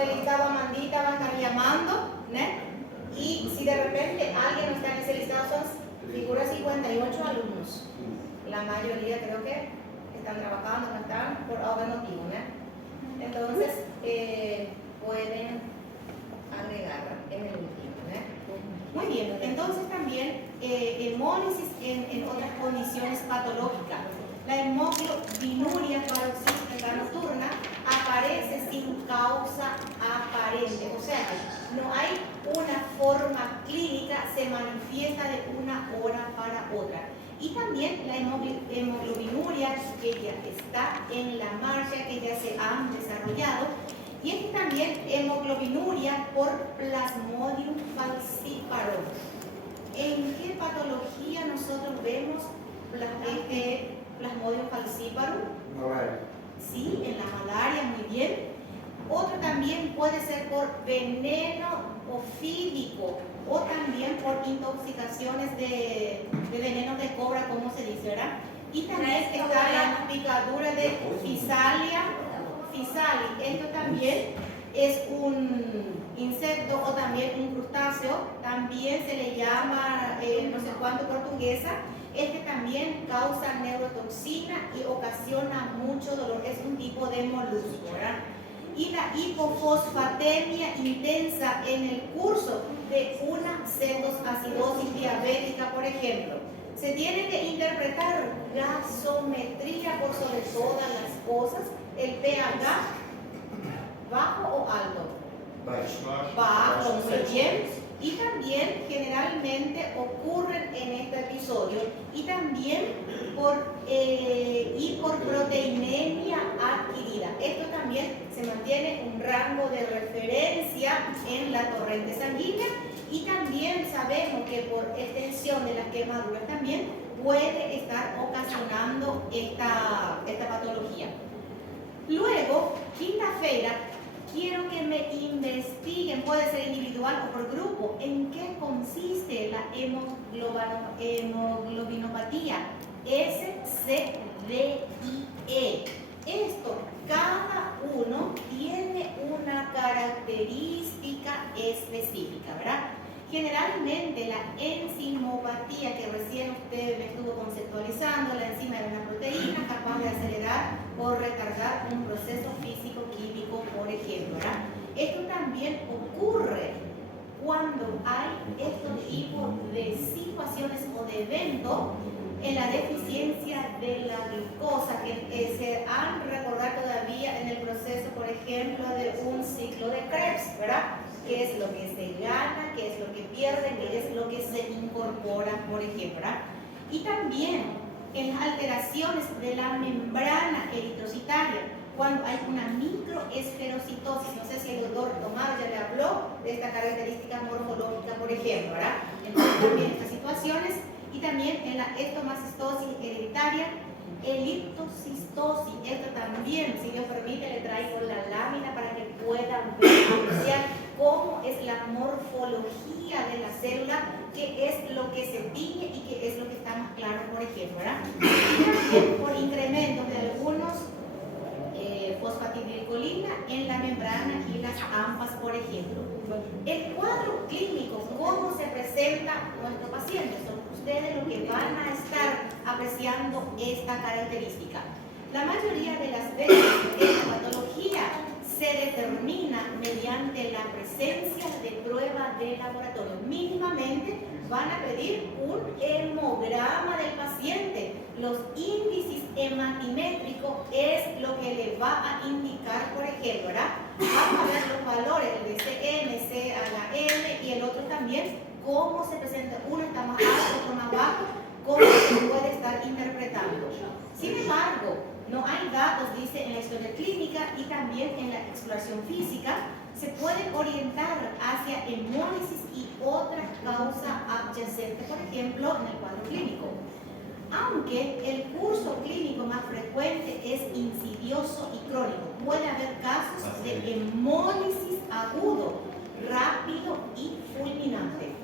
el listado Amandita van a estar llamando, ¿no? Y si de repente alguien no está en ese listado, figura 58 alumnos. La mayoría creo que están trabajando, no están por algún motivo, ¿no? Entonces, pueden agregarla en el último, ¿no? Muy bien, entonces también hemólisis en otras condiciones patológicas. La hemoglobinuria paroxística nocturna aparece sin causa aparente, o sea que no hay una forma clínica, se manifiesta de una hora para otra. Y también la hemoglobinuria que ya está en la marcha, que ya se han desarrollado. Y es también hemoglobinuria por Plasmodium falciparum. ¿En qué patología nosotros vemos Plasmodium falciparum? Malaria. Sí, en la malaria, muy bien. Otro también puede ser por veneno ofídico o también por intoxicaciones de venenos de cobra, como se dice, ¿verdad? Y también está la picadura de Physalia physalis. Esto también es un insecto o también un crustáceo, también se le llama no sé cuánto portuguesa. Este también causa neurotoxina y ocasiona mucho dolor, es un tipo de molusco, ¿verdad? Y la hipofosfatemia intensa en el curso de una cetoacidosis diabética, por ejemplo. Se tiene que interpretar gasometría por sobre todas las cosas, el pH bajo o alto. Bajo, muy bien. Y también generalmente ocurren en este episodio y también por proteinemia adquirida. Esto también se mantiene un rango de referencia en la torrente sanguínea y también sabemos que por extensión de las quemaduras también puede estar ocasionando esta patología. Luego, quinta-feira, quiero que me investiguen, puede ser individual o por grupo, en qué consiste la hemoglobinopatía SCDIE. Esto, cada uno tiene una característica específica, ¿verdad? Generalmente la enzimopatía que recién usted me estuvo conceptualizando, la enzima es una proteína capaz de acelerar o retardar un proceso físico-químico, por ejemplo, ¿verdad? Esto también ocurre cuando hay estos tipos de situaciones o de eventos en la deficiencia de la glucosa que se han recordado todavía en el proceso, por ejemplo, de un ciclo de Krebs, ¿verdad? ¿Qué es lo que se gana? ¿Qué es lo que pierde? ¿Qué es lo que se incorpora, por ejemplo? ¿Verdad? Y también en las alteraciones de la membrana eritrocitaria, cuando hay una microesferocitosis, no sé si el doctor Tomás ya le habló de esta característica morfológica, por ejemplo, ¿verdad? Entonces también estas situaciones, y también en la estomatosis hereditaria, eliptocistosis. Esto también, si Dios permite, le traigo la lámina para que puedan ver, apreciar cómo es la morfología de la célula, qué es lo que se tiñe y qué es lo que está más claro, por ejemplo, ¿verdad? Y también por incrementos de algunos fosfatidilcolina en la membrana y las AMPAs, por ejemplo. El cuadro clínico, ¿cómo se presenta nuestro paciente? Son ustedes los que van a estar apreciando esta característica. La mayoría de las veces esta patología se determina mediante la presencia de prueba de laboratorio. Mínimamente van a pedir un hemograma del paciente. Los índices hematimétricos es lo que le va a indicar, por ejemplo, ¿verdad? Vamos a ver los valores, el de CM, C a la M y el otro también, cómo se presenta. Uno está más alto, otro más bajo, cómo se puede estar interpretando. Sin embargo, no hay datos, dice, en la historia clínica y también en la exploración física. Se pueden orientar hacia hemólisis y otras causas adyacentes, por ejemplo, en el cuadro clínico. Aunque el curso clínico más frecuente es insidioso y crónico, puede haber casos de hemólisis agudo, rápido y fulminante.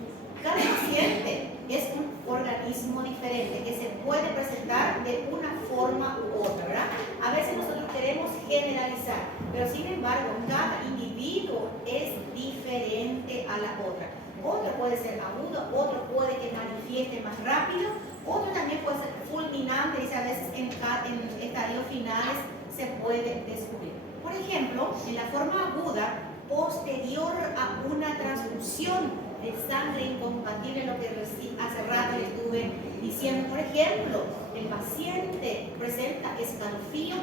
Cada paciente es un organismo diferente que se puede presentar de una forma u otra, ¿verdad? A veces nosotros queremos generalizar, pero sin embargo, cada individuo es diferente a la otra. Otro puede ser agudo, otro puede que manifieste más rápido, otro también puede ser fulminante y a veces en estadios finales se puede descubrir. Por ejemplo, en la forma aguda, posterior a una transfusión de sangre incompatible, lo que hace rato le estuve diciendo, por ejemplo, el paciente presenta escalofrío,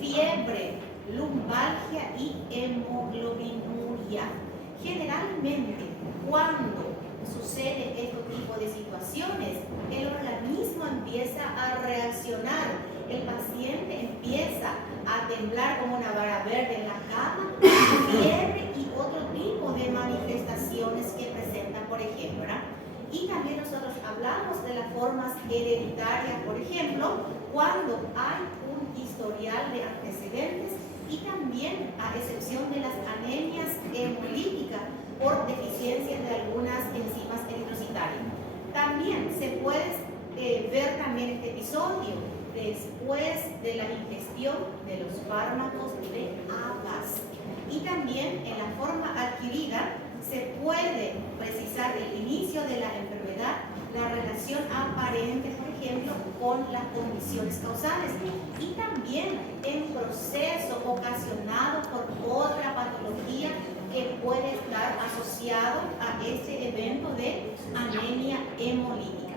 fiebre, lumbalgia y hemoglobinuria. Generalmente, cuando sucede este tipo de situaciones, el organismo empieza a reaccionar, el paciente empieza a temblar como una vara verde en la cama, fiebre y otro tipo de manifestaciones que presenta, por ejemplo, ¿verdad? Y también nosotros hablamos de las formas hereditarias, por ejemplo, cuando hay un historial de antecedentes y también a excepción de las anemias hemolíticas por deficiencias de algunas enzimas eritrocitarias. También se puede ver también este episodio después de la ingestión de los fármacos de ABAS. Y también en la forma adquirida se puede precisar el inicio de la enfermedad, la relación aparente, por ejemplo, con las condiciones causales y también en proceso ocasionado por otra patología que puede estar asociado a este evento de anemia hemolítica.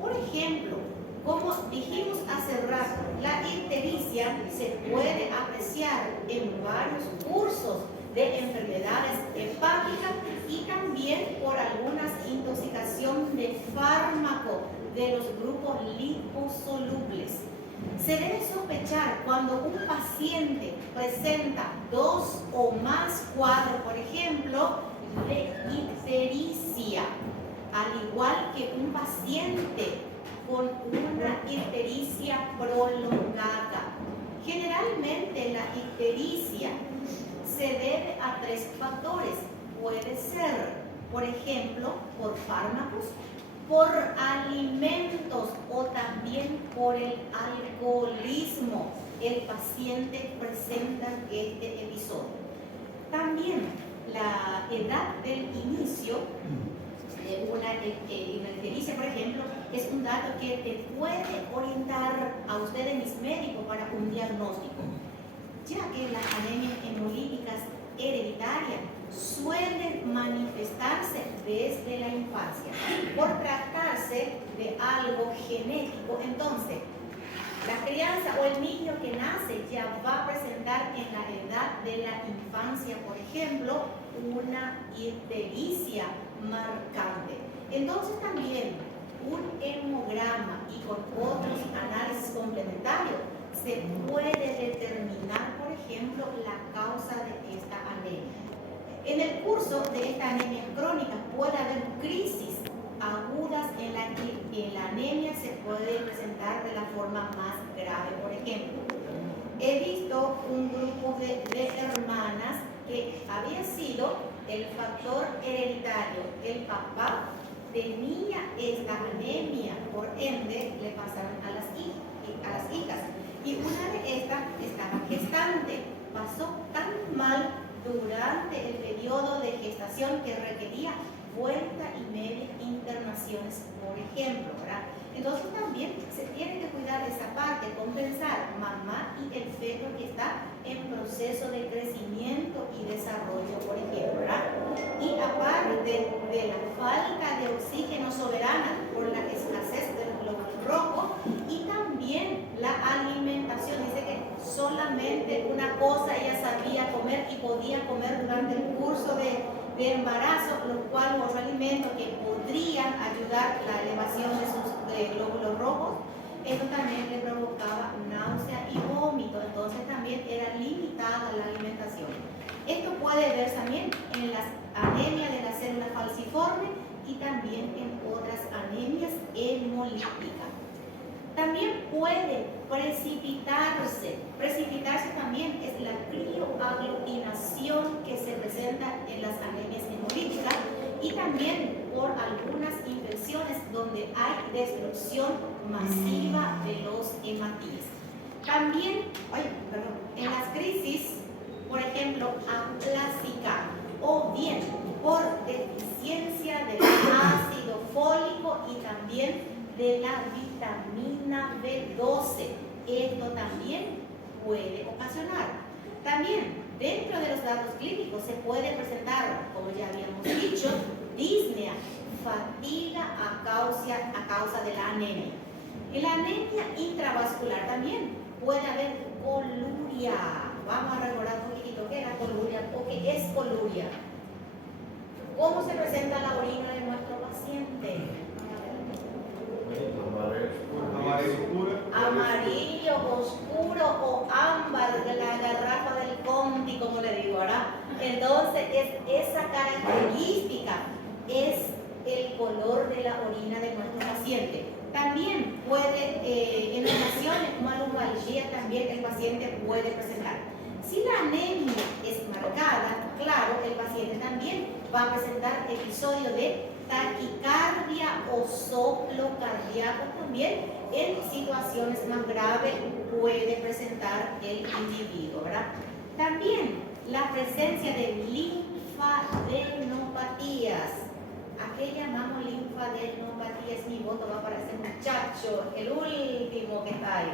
Por ejemplo, como dijimos hace rato, la ictericia se puede apreciar en varios cursos de enfermedades hepáticas y también por algunas intoxicación de fármaco de los grupos liposolubles. Se debe sospechar cuando un paciente presenta 2 o más cuadros, por ejemplo, de ictericia, al igual que un paciente con una ictericia prolongada. Generalmente la ictericia se debe a 3 factores. Puede ser, por ejemplo, por fármacos, por alimentos o también por el alcoholismo. El paciente presenta este episodio. También la edad del inicio de una ictericia, por ejemplo, es un dato que te puede orientar a ustedes, mis médicos, para un diagnóstico, ya que las anemias hemolíticas hereditarias suelen manifestarse desde la infancia. Por tratarse de algo genético, entonces, la crianza o el niño que nace ya va a presentar en la edad de la infancia, por ejemplo, una ictericia marcante. Entonces también un hemograma y con otros análisis complementarios se puede determinar, por ejemplo, la causa de esta anemia. En el curso de esta anemia crónica puede haber crisis agudas en la que la anemia se puede presentar de la forma más grave. Por ejemplo, he visto un grupo de hermanas que había sido el factor hereditario. El papá tenía esta anemia, por ende le pasaron a las hijas. Y una de estas estaba gestante. Pasó tan mal durante el periodo de gestación que requería vuelta y media internaciones, por ejemplo, ¿verdad? Entonces también se tiene que cuidar de esa parte, compensar mamá y el feto que está en proceso de crecimiento y desarrollo, por ejemplo, ¿verdad? Y aparte de la falta de oxígeno soberana por la escasez del glóbulo rojo y también la alimentación, dice que solamente una cosa ella sabía comer y podía comer durante el curso de embarazo, los cuales los alimentos que podrían ayudar a la elevación de sus glóbulos rojos, esto también le provocaba náusea y vómito, entonces también era limitada la alimentación. Esto puede verse también en las anemias de la célula falciforme y también en otras anemias hemolíticas. También puede precipitarse también es la crioaglutinación que se presenta en las anemias hemolíticas y también por algunas infecciones donde hay destrucción masiva de los hematíes. También, en las crisis, por ejemplo, vitamina B12. Esto también puede ocasionar. También, dentro de los datos clínicos se puede presentar, como ya habíamos dicho, disnea, fatiga a causa de la anemia. En la anemia intravascular también puede haber coluria. Vamos a recordar un poquitito qué es la coluria o qué es coluria. ¿Cómo se presenta la orina de nuestro paciente? Amarillo, oscuro o ámbar, de la garrafa del Conti, como le digo, ¿verdad? Entonces, esa característica es el color de la orina de nuestro paciente. También puede, en ocasiones, malumbalgia también el paciente puede presentar. Si la anemia es marcada, claro, el paciente también va a presentar episodios de taquicardia o soplo cardíaco también. En situaciones más graves puede presentar el individuo, ¿verdad? También la presencia de linfadenopatías. ¿A qué llamamos linfadenopatías? Mi voto va para ese muchacho, el último que está ahí.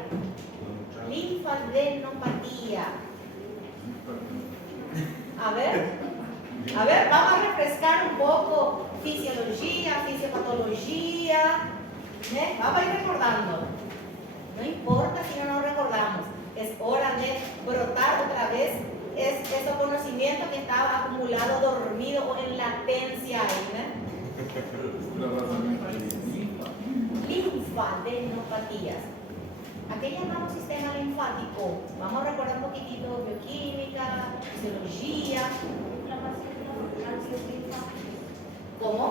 Linfadenopatía. A ver, vamos a refrescar un poco fisiología, fisiopatología. Vamos a ir recordando. No importa si no nos recordamos. Es hora de brotar otra vez esos conocimientos que estaba acumulado, dormido o en latencia ahí, linfadenopatías. ¿A qué llamamos sistema linfático? Vamos a recordar un poquitito bioquímica, fisiología. ¿Cómo?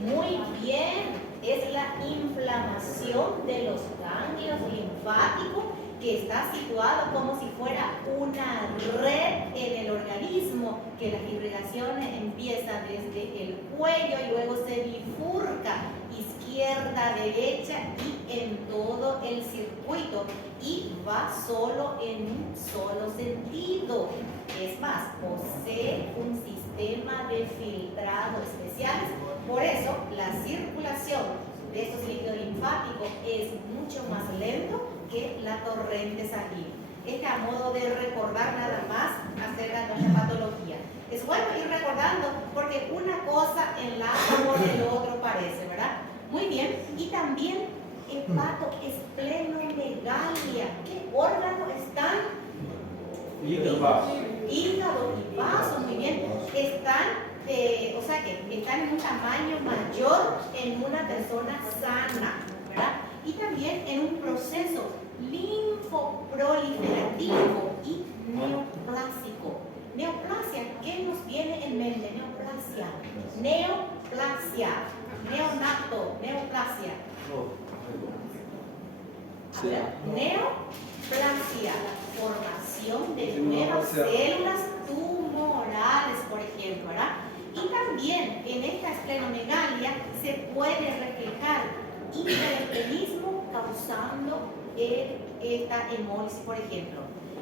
Muy bien, es la inflamación de los ganglios linfáticos que está situado como si fuera una red en el organismo, que las irrigaciones empiezan desde el cuello y luego se bifurca izquierda, derecha y en todo el circuito y va solo en un solo sentido. Es más, posee un sistema de filtrado especiales. Por eso, la circulación de estos líquidos linfáticos es mucho más lento que la torrente sanguínea. Este a modo de recordar nada más acerca de nuestra patología. Es bueno ir recordando porque una cosa enlaza con el otro parece, ¿verdad? Muy bien. Y también hepatoesplenomegalia. ¿Qué órganos están? Hígado y vaso, muy bien. O sea que están en un tamaño mayor en una persona sana, ¿verdad? Y también en un proceso linfoproliferativo y neoplásico. Neoplasia, ¿qué nos viene en mente? Neoplasia, neonato, neoplasia. Neoplasia, la formación de nuevas células tumorales, por ejemplo, ¿verdad? Y también en esta esplenomegalia se puede reflejar hiperestenismo causando esta hemólisis, por ejemplo.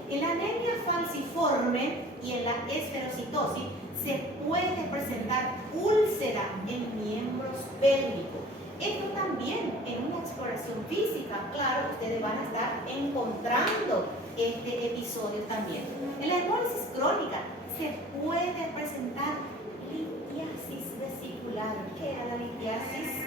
En la anemia falciforme y en la esferocitosis se puede presentar úlcera en miembros pélvicos. Esto también en una exploración física, claro, ustedes van a estar encontrando este episodio también. En la hemólisis crónica se puede presentar litiasis vesicular. ¿Qué era la litiasis?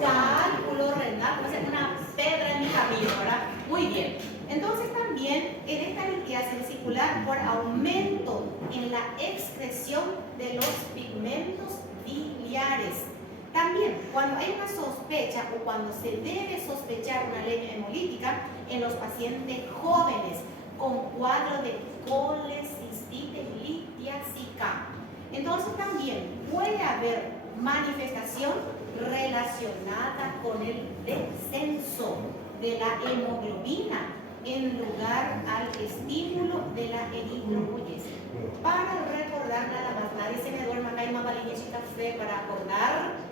Cálculo renal, va a ser una pedra en mi camino, ¿verdad? Muy bien. Entonces también en esta litiasis vesicular por aumento en la excreción de los pigmentos biliares. También, cuando hay una sospecha o cuando se debe sospechar una anemia hemolítica en los pacientes jóvenes con cuadro de colecistitis litiásica. Entonces también puede haber manifestación relacionada con el descenso de la hemoglobina en lugar al estímulo de la eritropoyesis. Para recordar nada más, nadie se me duerma acá, hay más valines y café para acordar.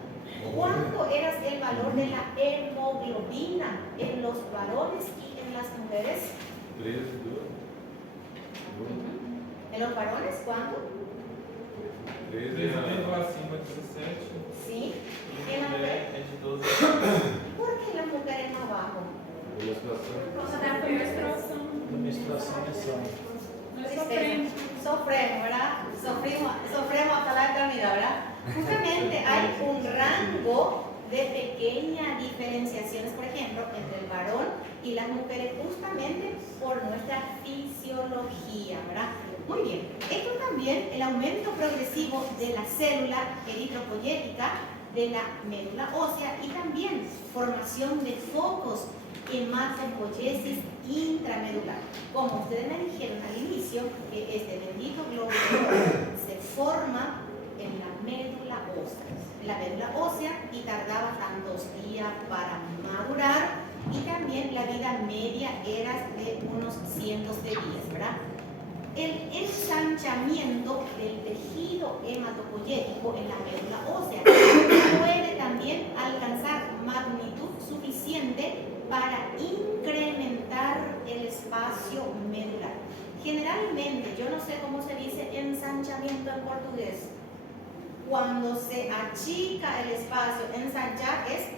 ¿Cuánto era el valor de la hemoglobina en los varones y en las mujeres? 3. ¿En los varones cuánto? 13 acima 17. ¿Sí? Y ¿En la mujer? es de 12 años. ¿Por qué la mujer es más bajo? Da menstruação mensal. Sofremos, ¿verdad? Sofremos hasta la eternidad, ¿verdad? Justamente hay un rango de pequeñas diferenciaciones, por ejemplo, entre el varón y las mujeres, justamente por nuestra fisiología, ¿verdad? Muy bien. Esto también, el aumento progresivo de la célula eritropoyética, de la médula ósea y también formación de focos hematopoiesis intramedular. Como ustedes me dijeron al inicio, que este bendito glóbulo se forma en la médula ósea y tardaba tantos días para madurar y también la vida media era de unos cientos de días, ¿verdad? El ensanchamiento del tejido hematopoyético en la médula ósea puede también alcanzar magnitud suficiente para incrementar el espacio medular. Generalmente, yo no sé cómo se dice ensanchamiento en portugués. Cuando se achica el espacio, ensanchar es,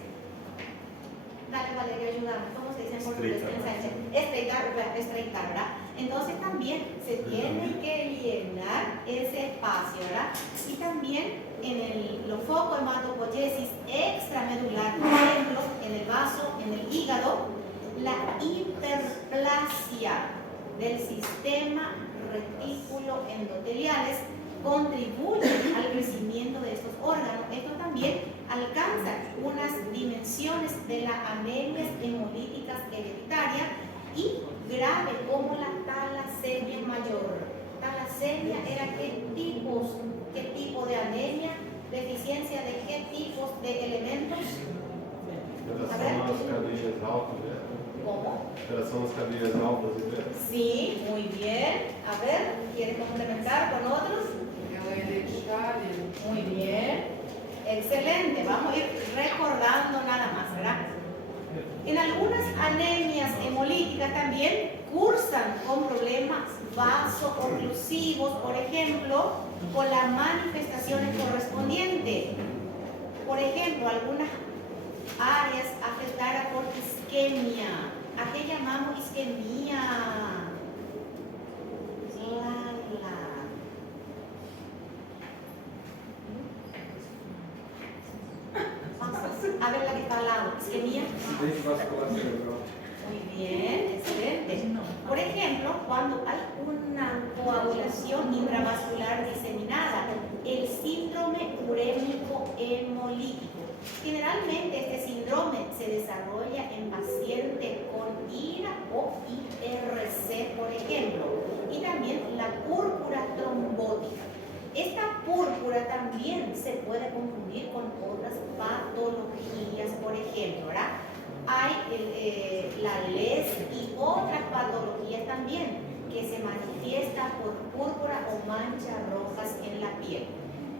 dale Valeria, ayúdame, ¿cómo se dice en portugués? Ensanchar, estreitar, ¿verdad? Entonces también se tiene que llenar ese espacio, ¿verdad? Y también en los focos hematopoiesis extramedular, por ejemplo, en el vaso, en el hígado, la hiperplasia del sistema retículo endoteliales contribuye al crecimiento de estos órganos. Esto también alcanza unas dimensiones de las anemias hemolíticas hereditarias y grave como la talasemia mayor. Talasemia era qué tipo de anemia, deficiencia de qué tipos de elementos. São as cadeias altas, né? ¿Cómo? Elas são as cadeias altas, né? Sí, muy bien. A ver, ¿quieres complementar con otros? Muy bien. Excelente. Vamos a ir recordando nada más, ¿verdad? En algunas anemias hemolíticas también cursan con problemas vasooclusivos, por ejemplo, con las manifestaciones correspondientes. Por ejemplo, algunas áreas afectadas por isquemia. ¿A qué llamamos isquemia? A ver la que está al lado. Isquemia. Acidente vascular cerebral. Muy bien, excelente. Por ejemplo, cuando hay una coagulación intravascular diseminada, el síndrome urémico hemolítico. Generalmente este síndrome se desarrolla en pacientes con IRA o IRC, por ejemplo, y también la púrpura trombótica. Esta púrpura también se puede confundir con otras patologías, por ejemplo, ¿verdad? Hay la LES y otras patologías también que se manifiestan por púrpura o manchas rojas en la piel.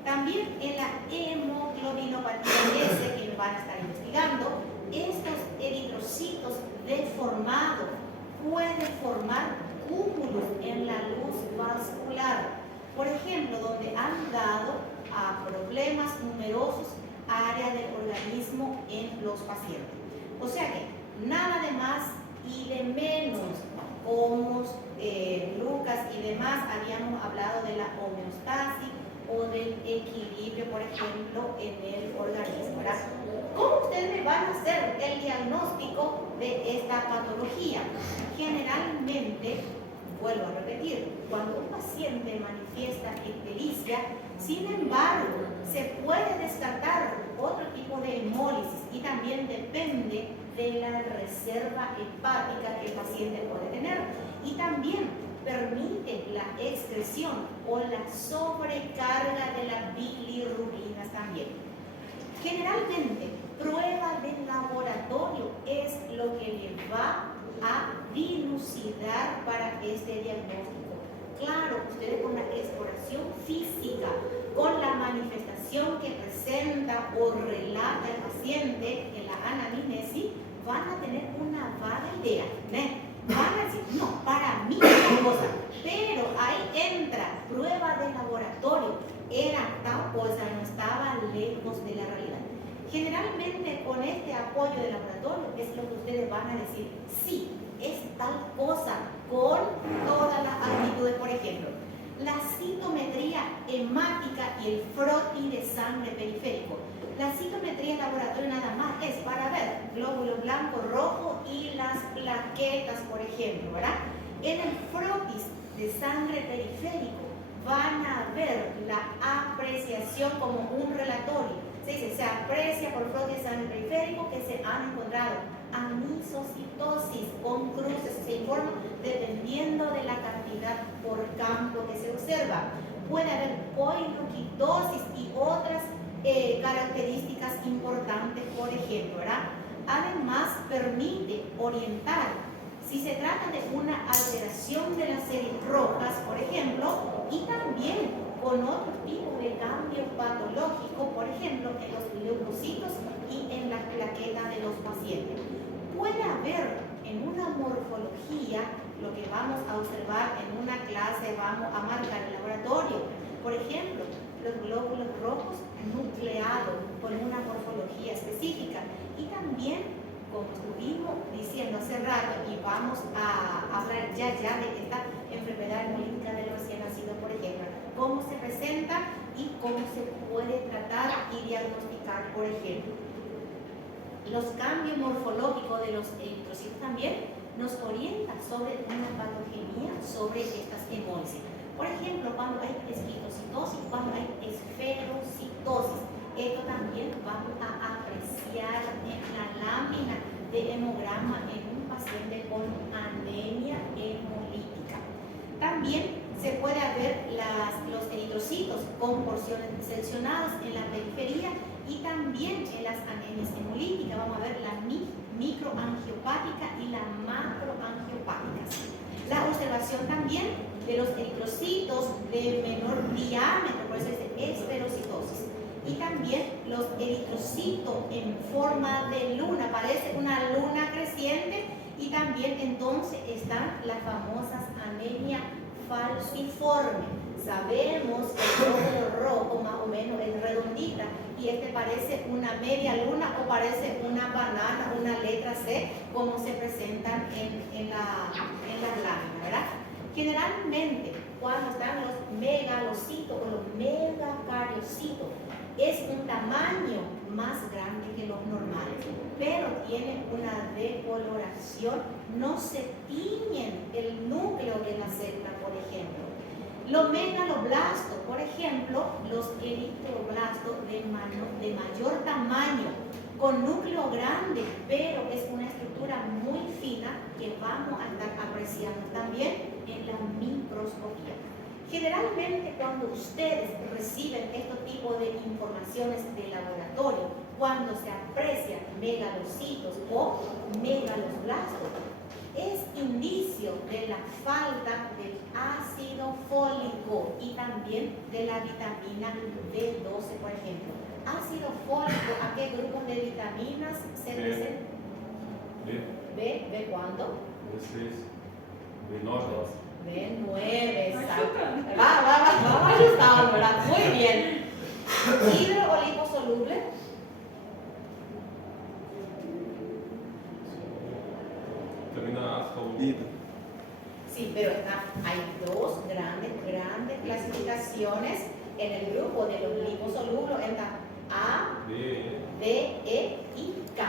También en la hemoglobinopatía S, que van a estar investigando, estos eritrocitos deformados pueden formar cúmulos en la luz vascular. Por ejemplo, donde han dado a problemas numerosos áreas del organismo en los pacientes. O sea que nada de más y de menos. Como Lucas y demás habíamos hablado de la homeostasis o del equilibrio, por ejemplo, en el organismo, ¿verdad? ¿Cómo ustedes van a hacer el diagnóstico de esta patología? Generalmente, vuelvo a repetir, cuando un paciente manifiesta ictericia, sin embargo, se puede descartar otro tipo de hemólisis y también depende de la reserva hepática que el paciente puede tener y también permite la excreción o la sobrecarga de las bilirrubinas también. Generalmente, prueba de laboratorio es lo que le va a dilucidar para este diagnóstico. Claro, ustedes con la exploración física, con la manifestación que presenta o relata el paciente en la anamnesis, van a tener una vaga idea, ¿no? Van a decir, no, para mí es una cosa, pero ahí entra prueba de laboratorio, era tal cosa, no estaba lejos de la realidad. Generalmente con este apoyo del laboratorio es lo que ustedes van a decir, sí, es tal cosa, con todas las actitudes. Por ejemplo, la citometría hemática y el froti de sangre periférico. La citometría en laboratorio nada más es para ver glóbulo blanco, rojo y las plaquetas, por ejemplo, ¿verdad? En el frotis de sangre periférico van a ver la apreciación como un relatorio. Se aprecia por frotis de sangre periférico que se han encontrado anisocitosis con cruces, se informa dependiendo de la cantidad por campo que se observa. Puede haber poiloquitosis y otras características importantes, por ejemplo, ¿verdad? Además, permite orientar si se trata de una alteración de las series rojas, por ejemplo, y también con otro tipo de cambio patológico, por ejemplo, en los leucocitos y en las plaquetas de los pacientes. Puede haber en una morfología, lo que vamos a observar en una clase, vamos a marcar el laboratorio, por ejemplo, los glóbulos rojos nucleados con una morfología específica, y también, como estuvimos diciendo hace rato, y vamos a hablar ya de esta enfermedad hemolítica del recién nacido, por ejemplo, cómo se presenta y cómo se puede tratar y diagnosticar, por ejemplo. Los cambios morfológicos de los eritrocitos también nos orientan sobre una patogenia, sobre estas hemólisis. Por ejemplo, cuando hay esquitocitosis, cuando hay esferocitosis, esto también vamos a apreciar en la lámina de hemograma en un paciente con anemia hemolítica. También se puede ver los eritrocitos con porciones seccionadas en la periferia y también en las anemias hemolíticas. Vamos a ver la microangiopática y la macroangiopática. La observación también de los eritrocitos de menor diámetro, por eso es de esferocitosis. Y también los eritrocitos en forma de luna, parece una luna creciente, y también entonces están las famosas anemia falciforme. Sabemos que el glóbulo rojo más o menos es redondita y este parece una media luna o parece una banana, una letra C, como se presentan en las láminas, ¿verdad? Generalmente, cuando están los megalocitos o los megacariocitos, es un tamaño más grande que los normales, pero tienen una decoloración, no se tiñen el núcleo de la célula, por ejemplo. Los megaloblastos, por ejemplo, los eritroblastos de mayor tamaño, con núcleo grande, pero es una estructura muy fina que vamos a estar apreciando también en la microscopía. Generalmente cuando ustedes reciben este tipo de informaciones de laboratorio, cuando se aprecian megalocitos o megaloblastos, es indicio de la falta del ácido fólico y también de la vitamina B12, por ejemplo. Ácido fólico, ¿a qué grupos de vitaminas se presenta? ¿B cuánto? B9. B9, exacto. Vamos ajustando, ¿verdad? Muy bien. Hidro o liposoluble. Vitamina A soluble. Vida. Sí, pero hay dos grandes clasificaciones en el grupo de los liposolubles. Está A, D, E y K.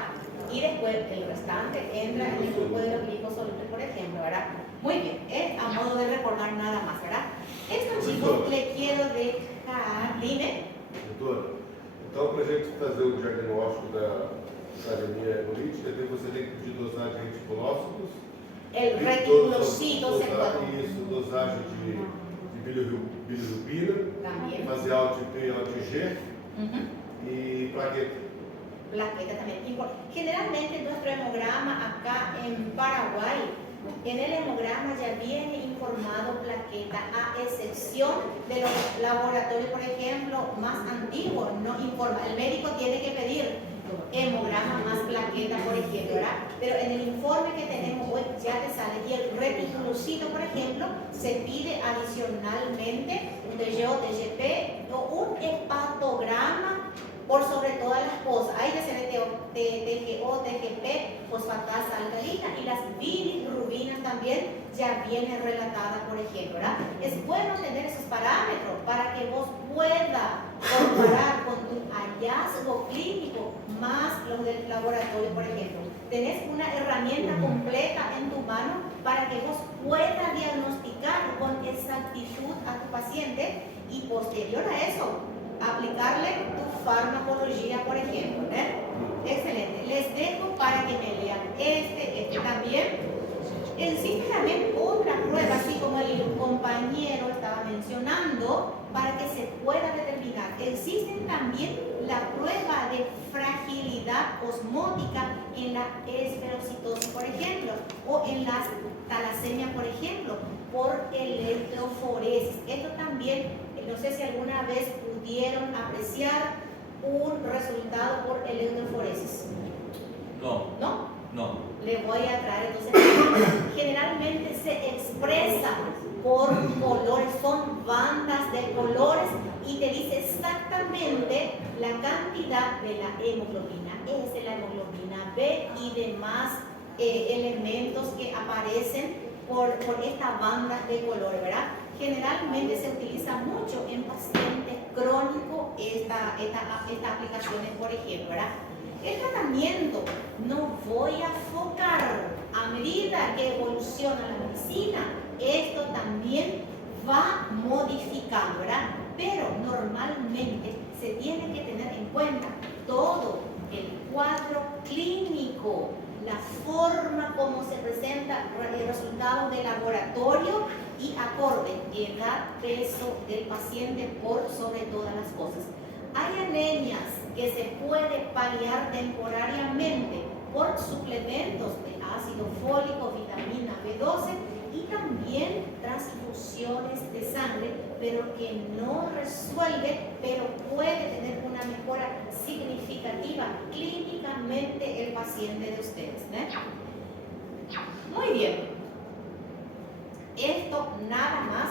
Y después el restante entra en el grupo de los liposolubles, por ejemplo, ¿verdad? Muy bien, a modo de recordar nada más, ¿verdad? Esto, chicos, le quiero dejar. Dime. Doutora, então para a gente fazer o diagnóstico da anemia hemolítica, você tem que pedir dosagem de reticulócitos. El reticulocito se Isso, dosagem de bilirrubina, también. fazer ALT-P e ALT-G e plaqueta. Plaqueta también. Generalmente nuestro hemograma acá en Paraguay, en el hemograma ya viene informado plaqueta, a excepción de los laboratorios, por ejemplo, más antiguos, no informa. El médico tiene que pedir hemograma más plaqueta, por ejemplo, ¿verdad? Pero en el informe que tenemos hoy ya te sale. Y el reticulocito, por ejemplo, se pide adicionalmente un TGO, TGP un hepatograma por sobre todas las cosas. Hay TGO, TGP, fosfatasa alcalina, y las bilirrubinas también ya vienen relatadas, por ejemplo, ¿verdad? Es bueno tener esos parámetros para que vos puedas comparar con tu hallazgo clínico más los del laboratorio, por ejemplo. Tenés una herramienta completa en tu mano para que vos puedas diagnosticar con exactitud a tu paciente y posterior a eso aplicarle tu farmacología, por ejemplo, ¿eh? Excelente. Les dejo para que me lean este también. Existe también otra prueba, así como el compañero estaba mencionando, para que se pueda determinar. Existe también la prueba de fragilidad osmótica en la esferocitosis, por ejemplo, o en las talasemias, por ejemplo, por electroforesis. Esto también, no sé si alguna vez pudieron apreciar un resultado por electroforesis. No. ¿No? No. Le voy a traer, entonces, generalmente se expresa por colores, son bandas de colores y te dice exactamente la cantidad de la hemoglobina S, la hemoglobina B y demás elementos que aparecen por estas bandas de colores, ¿verdad? Generalmente se utiliza mucho en pacientes crónicos estas aplicaciones, por ejemplo, ¿verdad? El tratamiento, no voy a focar a medida que evoluciona la medicina, esto también va modificando, ¿verdad? Pero normalmente se tiene que tener en cuenta todo el cuadro clínico, la forma como se presenta el resultado de laboratorio y acorde edad, peso del paciente por sobre todas las cosas. Hay anemias que se puede paliar temporariamente por suplementos de ácido fólico, vitamina B12 y también transfusiones de sangre, pero que no resuelve, pero puede tener una mejora significativa clínicamente el paciente de ustedes, ¿eh? Muy bien. Esto nada más,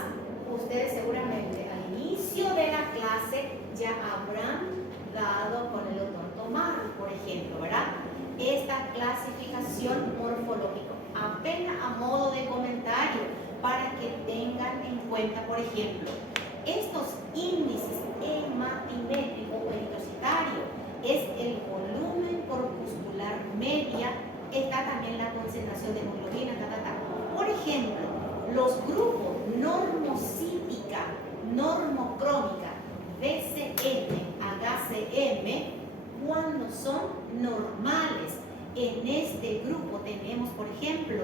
ustedes seguramente al inicio de la clase ya habrán dado con el doctor Tomás, por ejemplo, ¿verdad? Esta clasificación morfológica, apenas a modo de comentario, para que tengan en cuenta, por ejemplo, estos índices hematimétrico o eritrocitario, es el volumen corpuscular media, está también la concentración de hemoglobina, Por ejemplo, los grupos normocítica, normocrómica, BCM, HCM, cuando son normales, en este grupo tenemos, por ejemplo,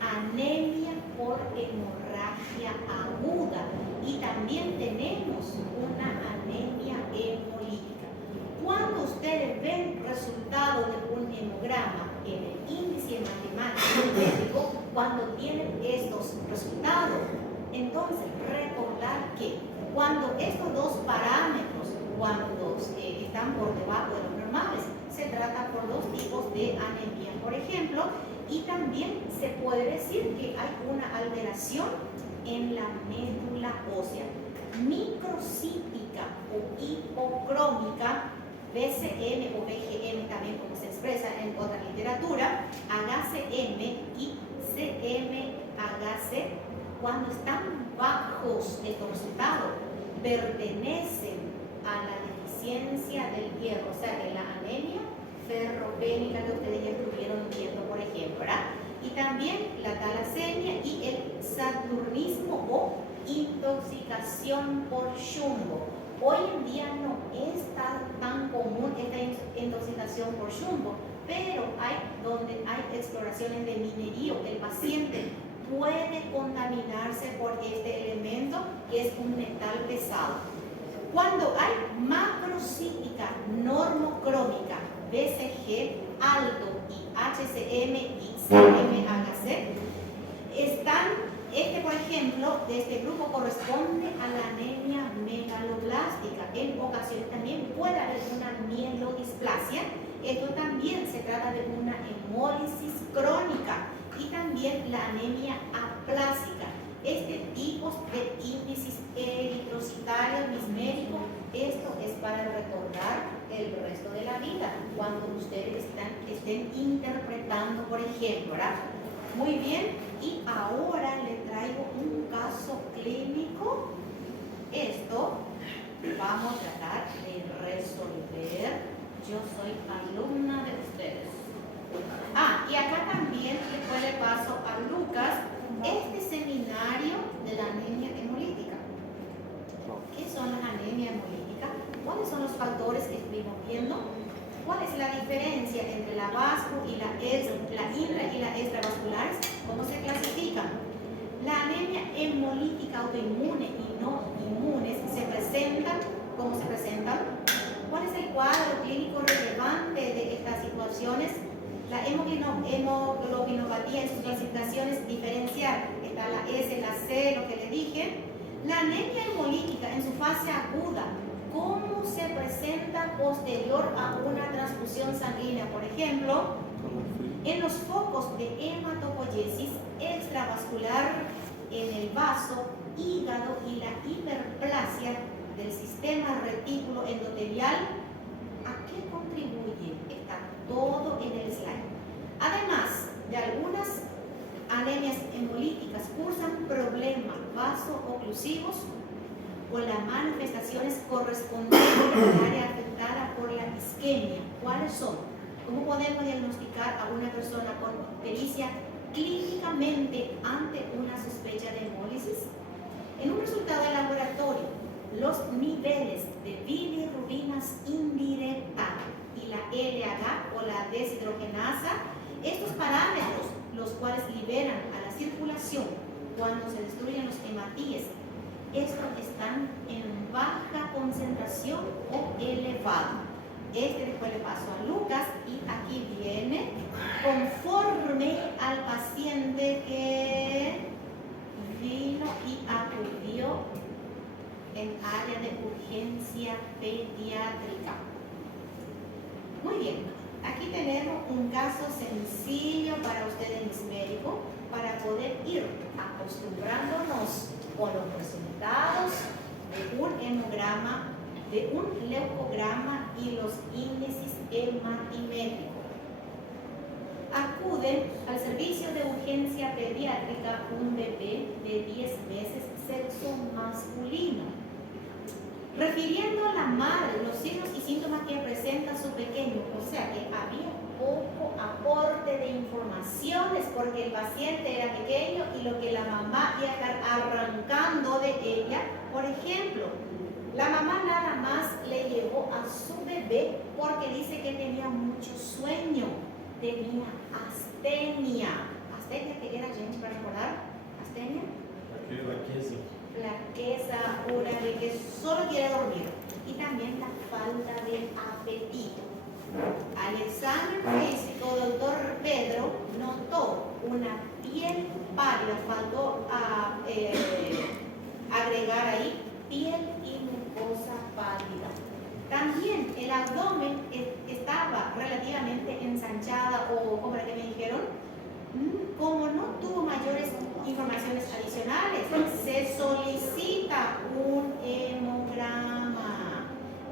anemia por hemorragia aguda y también tenemos una anemia hemolítica. Cuando ustedes ven resultado de un hemograma en el índice matemático médico, cuando tienen estos resultados, entonces recordar que cuando estos dos parámetros, cuando están por debajo de los normales, se trata por dos tipos de anemia, por ejemplo, y también se puede decir que hay una alteración en la médula ósea, microcítica o hipocrómica, BCM o BGM también como se expresa en otra literatura, HCM y CMHC, cuando están bajos estos resultados, pertenecen a la deficiencia del hierro, o sea, de la anemia ferropénica que ustedes ya estuvieron viendo, por ejemplo, ¿verdad? Y también la talasemia y el saturnismo o intoxicación por chumbo. Hoy en día no es tan común esta intoxicación por chumbo, pero hay donde hay exploraciones de minería, el paciente puede contaminarse por este elemento que es un metal pesado. Cuando hay macrocítica normocrómica, BCG alto y HCM y CMHC, por ejemplo, de este grupo corresponde a la anemia megaloblástica. En ocasiones también puede haber una mielodisplasia. Esto también se trata de una hemólisis crónica y también la anemia aplásica. Este tipo de índices eritrocitarios, mis médicos, para recordar el resto de la vida, cuando ustedes estén interpretando, por ejemplo, ¿verdad? Muy bien, y ahora le traigo un caso clínico. Esto vamos a tratar de resolver. Yo soy alumna de ustedes. Y acá también después le paso a Lucas este seminario de la anemia hemolítica. ¿Qué son las anemias hemolíticas? ¿Cuáles son los factores que estuvimos viendo? ¿Cuál es la diferencia entre la vasco y la intra y la extravasculares? ¿Cómo se clasifican? La anemia hemolítica autoinmune y no inmunes se presentan. ¿Cómo se presentan? ¿Cuál es el cuadro clínico relevante de estas situaciones? La hemoglobinopatía en sus clasificaciones diferencial. Está la S, la C, lo que le dije. La anemia hemolítica en su fase aguda, ¿cómo se presenta posterior a una transfusión sanguínea? Por ejemplo, en los focos de hematopoiesis extravascular en el vaso, hígado y la hiperplasia del sistema retículo endotelial. ¿A qué contribuye? Está todo en el slide. Además de algunas anemias hemolíticas cursan problemas vaso-oclusivos con las manifestaciones correspondientes al área afectada por la isquemia. ¿Cuáles son? ¿Cómo podemos diagnosticar a una persona con pericia clínicamente ante una sospecha de hemólisis? En un resultado de laboratorio, los niveles de bilirrubinas indirecta y la LH o la deshidrogenasa, estos parámetros, los cuales liberan a la circulación cuando se destruyen los hematíes, estos están en baja concentración o elevada. Después le paso a Lucas y aquí viene conforme al paciente que vino y acudió en área de urgencia pediátrica. Muy bien, aquí tenemos un caso sencillo para ustedes, mis médicos, para poder ir acostumbrándonos con los resultados de un hemograma, de un leucograma y los índices hematimétricos. Acude al servicio de urgencia pediátrica un bebé de 10 meses, sexo masculino, refiriendo a la madre los signos y síntomas que presenta su pequeño. O sea que había poco aporte de informaciones porque el paciente era pequeño y lo que la mamá iba a estar arrancando de ella. Por ejemplo, la mamá nada más le llevó a su bebé porque dice que tenía mucho sueño, tenía astenia. ¿Astenia qué era, James, para recordar? ¿Astenia? Flaqueza, una que solo quiere dormir. Y también la falta de apetito. Al examen físico, doctor Pedro notó una piel pálida, faltó agregar ahí piel y mucosa pálida. También el abdomen estaba relativamente ensanchada o, como que me dijeron, como no tuvo mayores informaciones adicionales, se solicita un hemograma.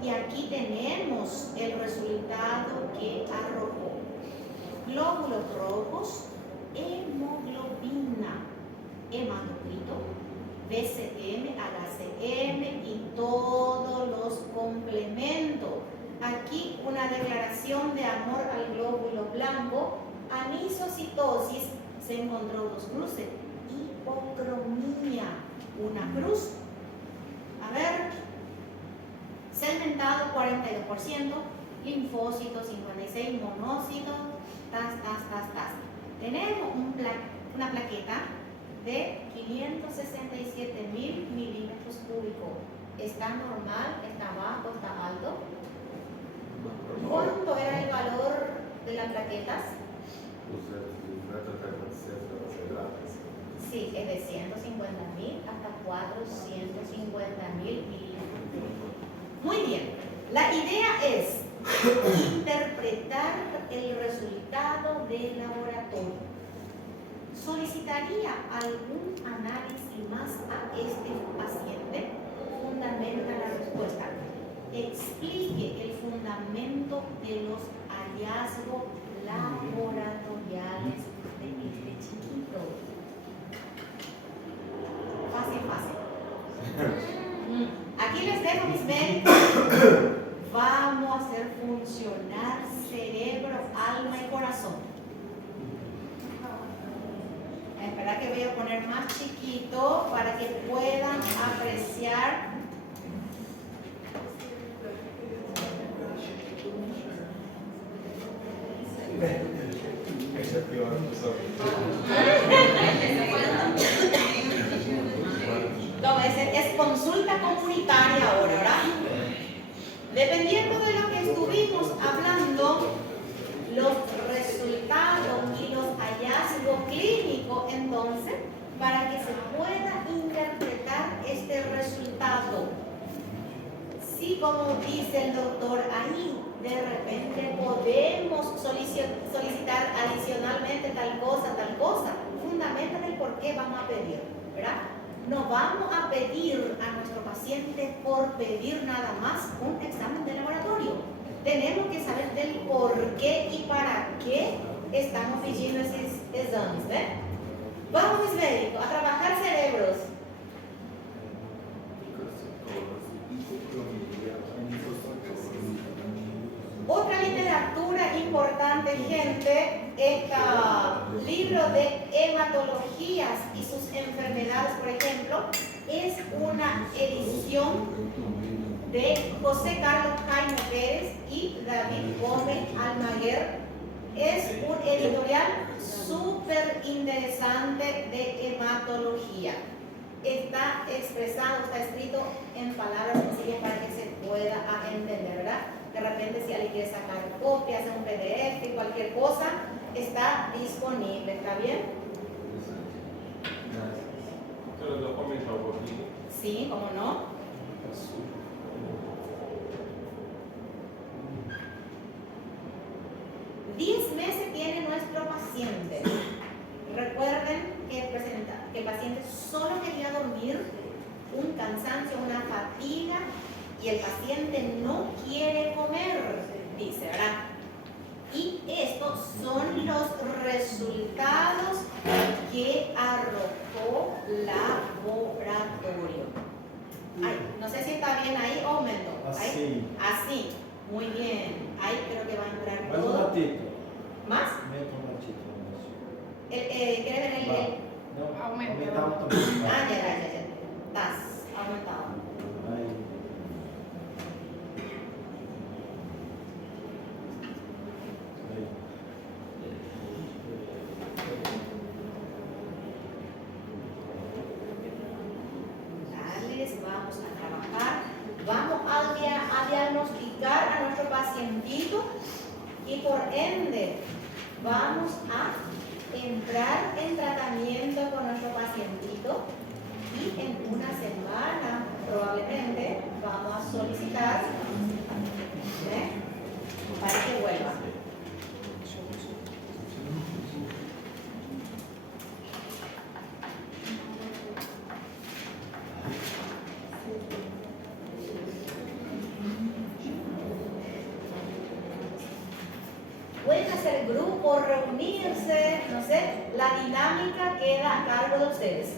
Y aquí tenemos el resultado que arrojó. Glóbulos rojos, hemoglobina, hematocrito, BCM, HCM y todos los complementos. Aquí una declaración de amor al glóbulo blanco. Anisocitosis, se encontró 2 cruces. Hipocromía, una cruz. A ver, segmentado 42%, linfócitos 56%, monócitos, Tenemos una plaqueta de 567.000 milímetros cúbicos. ¿Está normal? ¿Está bajo? ¿Está alto? ¿Cuánto era el valor de las plaquetas? Sí, es de 150.000 hasta 450.000 milímetros. Muy bien, la idea es interpretar el resultado del laboratorio. ¿Solicitaría algún análisis más a este paciente? Fundamenta la respuesta. Explica fácil, fácil. Aquí les dejo mis médicos. Vamos a hacer funcionar cerebro, alma y corazón. Espera que voy a poner más chiquito para que puedan apreciar. Ese es peor, profesor. No, es consulta comunitaria ahora, ¿verdad? Dependiendo de lo que estuvimos hablando, los resultados y los hallazgos clínicos, entonces, para que se pueda interpretar este resultado. Sí, como dice el doctor ahí, de repente podemos solicitar adicionalmente tal cosa, fundamental el por qué vamos a pedir, ¿verdad? No vamos a pedir a nuestro paciente por pedir nada más un examen de laboratorio. Tenemos que saber del por qué y para qué estamos pidiendo esos exámenes, ¿ves? Vamos, mis médicos, a trabajar cerebros. Otra literatura importante, gente, este libro de hematologías y sus enfermedades, por ejemplo, es una edición de José Carlos Jaime Pérez y David Gómez Almaguer. Es un editorial súper interesante de hematología. Está expresado, está escrito en palabras sencillas para que se pueda entender, ¿verdad? De repente si alguien quiere sacar copias en un PDF, cualquier cosa, está disponible, ¿está bien? Pero lo comenta un poquito. Sí, ¿cómo no? 10 meses tiene nuestro paciente. Recuerden que el paciente solo quería dormir, un cansancio, una fatiga, y el paciente no quiere comer, dice, ¿verdad? Y estos son los resultados que arrojó laboratorio. Ay, no sé si está bien ahí o aumento. Así. Así. Muy bien. Ahí creo que va a entrar Mais um todo. ratito. ¿Más? Aumenta um ratito. ¿Quieres ver el? Não, Aumentar. aumentar também. Ah, ya. Estás aumentado. Aí. Aí. Dales, vamos a trabajar. Vamos a diagnosticar a nuestro pacientito y por ende vamos a entrar en tratamiento con nuestro pacientito y en una semana probablemente vamos a solicitar para que vuelva. Pueden hacer grupos, reunirse, no sé, la dinámica queda a cargo de ustedes.